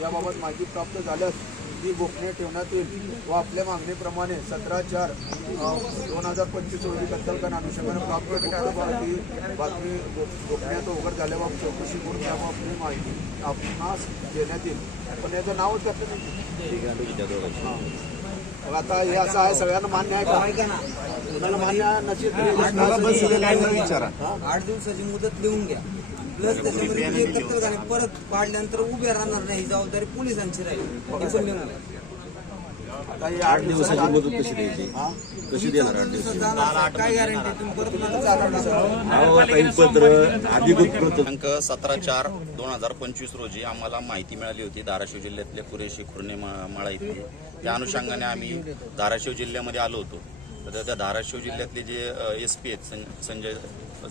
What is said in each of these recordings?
याबाबत माहिती प्राप्त झाल्यास ती गोपनीय ठेवण्यात येईल. व आपल्या मागणीप्रमाणे सतरा चार दोन हजार पंचवीस रोजी कत्तलखाना अनुषंगाने प्राप्त गुप्तवार्ती बातमी गो- गोपनीयता उघड झाल्याबाबत चौकशी करून याबाबत माहिती आपणास देण्यात येईल. पण याचं नावच आपलं हां. मग आता हे असं आहे सगळ्यांना मान्य आहे का? ना. कुणाला मान्य नसेल मला विचारा आठ दिवसाची मुदत लिहून घ्या. प्लस त्याच्यामध्ये जे कत्तलखाने परत पाडल्यानंतर उभे राहणार नाही ही जबाबदारी पोलिसांची राहील. हे पण आठ दिवसाची मुदत कशी द्यायची? कशी देणार आठ दिवस जाणार काय गॅरंटी तुम्ही परत म्हणता अहो, आता ही पत्र अधिकृत पत्र. दिनांक सतरा चार दोन हजार पंचवीस रोजी आम्हाला माहिती मिळाली होती धाराशिव जिल्ह्यातले कुरेशी खुर्णे मा- माळा इथे त्या अनुषंगाने आम्ही धाराशिव जिल्ह्यामध्ये आलो होतो. तर त्या धाराशिव जिल्ह्यातले जे एस पी आहेत सं- संजय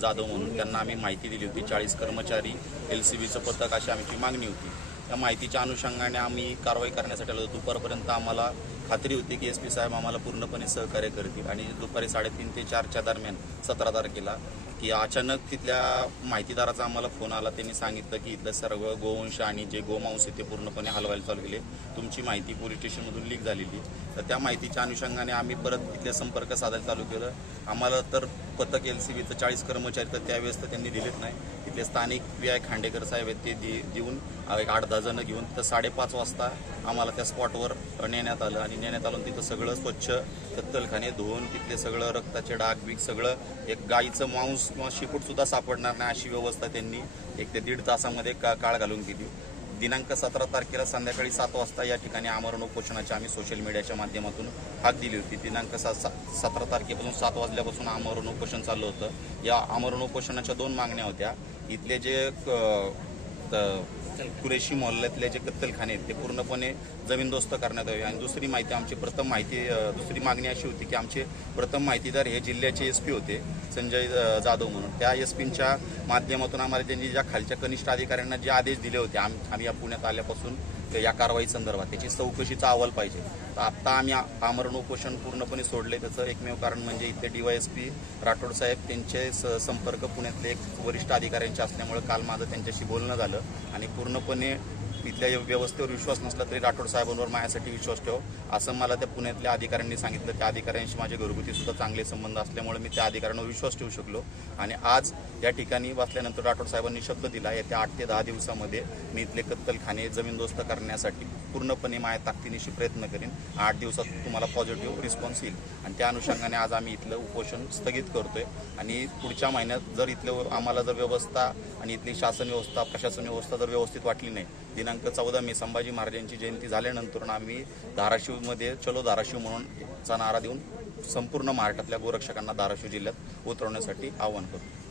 जाधव म्हणून त्यांना आम्ही माहिती दिली होती. चाळीस कर्मचारी एल सी बीचं पथक अशी आमची मागणी होती. त्या माहितीच्या अनुषंगाने आम्ही कारवाई करण्यासाठी आलो होतो. दुपारपर्यंत आम्हाला खात्री होती की एस पी साहेब आम्हाला पूर्णपणे सहकार्य करतील. आणि दुपारी साडेतीन ते चारच्या दरम्यान सतरा तारखेला की अचानक तिथल्या माहितीदाराचा आम्हाला फोन आला. त्यांनी सांगितलं की इथलं सर्व गोवंश आणि जे गोमांस आहे ते पूर्णपणे हलवायला चालू केले. तुमची माहिती पोलीस स्टेशनमधून लीक झालेली. तर त्या माहितीच्या अनुषंगाने आम्ही परत तिथले संपर्क साधायला चालू केलं. आम्हाला तर पथक एल सी बीचं चाळीस कर्मचारी तर त्यावेळेस तर त्यांनी दिलेत नाही. तिथले स्थानिक वी आय खांडेकर साहेब आहेत ते देऊन एक आठ दहा जणं घेऊन तर साडेपाच वाजता आम्हाला त्या स्पॉटवर नेण्यात आलं. आणि नेण्यात आलं तिथं सगळं स्वच्छ कत्तलखाने धुवून तिथले सगळं रक्ताचे डाग बीग सगळं. एक गाईचं मांस किंवा शिपूट सुद्धा सापडणार नाही अशी व्यवस्था त्यांनी एक ते दीड तासामध्ये का काळ घालून केली दिनांक सतरा तारखेला संध्याकाळी सात वाजता या ठिकाणी आमरण उपोषणाची आम्ही सोशल मीडियाच्या माध्यमातून हाक दिली होती. दिनांक सा सा- सतरा तारखेपासून सात वाजल्यापासून आमरण उपोषण चाललं होतं. या आमरण उपोषणाच्या दोन मागण्या होत्या. इथले जे क- त- कुरेशी मोहल्ल्यातले जे कत्तलखाने आहेत ते पूर्णपणे जमीनदोस्त करण्यात यावे आणि दुसरी माहिती आमची प्रथम माहिती दुसरी मागणी अशी होती की आमचे प्रथम माहितीदार हे जिल्ह्याचे एस पी होते संजय जाधव म्हणून. त्या एस पींच्या माध्यमातून आम्हाला त्यांनी ज्या खालच्या कनिष्ठ अधिकाऱ्यांना जे आदेश दिले होते आम आम्ही या पुण्यात आल्यापासून या कारवाई संदर्भात. त्याची चौकशीचा अहवाल पाहिजे. तर आत्ता आम्ही आमरण उपोषण पूर्णपणे सोडले त्याचं एकमेव कारण म्हणजे इथे डीवायएसपी राठोड साहेब. त्यांचे स- संपर्क पुण्यातले एक वरिष्ठ अधिकाऱ्यांचे असल्यामुळे काल माझं त्यांच्याशी बोलणं झालं आणि पूर्णपणे तिथल्या व्यवस्थेवर विश्वास नसला तरी राठोड साहेबांवर माझ्यासाठी विश्वास ठेव. असं मला त्या पुण्यातल्या अधिकाऱ्यांनी सांगितलं. त्या अधिकाऱ्यांशी माझे घरगुती सुद्धा चांगले संबंध असल्यामुळे मी त्या अधिकाऱ्यांवर विश्वास ठेवू शकलो. आणि आज या ठिकाणी बसल्यानंतर राठोड साहेबांनी शब्द दिला. येत्या आठ ते दहा दिवसामध्ये मी इथले कत्तलखाने जमीनदोस्त करण्यासाठी पूर्णपणे माझ्या ताकदीनिशी प्रयत्न करेन. आठ दिवसात तुम्हाला पॉझिटिव्ह रिस्पॉन्स येईल. आणि त्या अनुषंगाने आज आम्ही इथलं उपोषण स्थगित करतोय. आणि पुढच्या महिन्यात जर इथलं आम्हाला जर व्यवस्था आणि इथली शासन व्यवस्था प्रशासन व्यवस्था जर व्यवस्थित वाटली नाही दिनांक चौदा मे संभाजी महाराजांची जयंती झाल्यानंतर आम्ही धाराशिवमध्ये चलो धाराशिव म्हणून चा नारा देऊन संपूर्ण महाराष्ट्रातल्या गोरक्षकांना धाराशिव जिल्ह्यात उतरवण्यासाठी आवाहन करतो.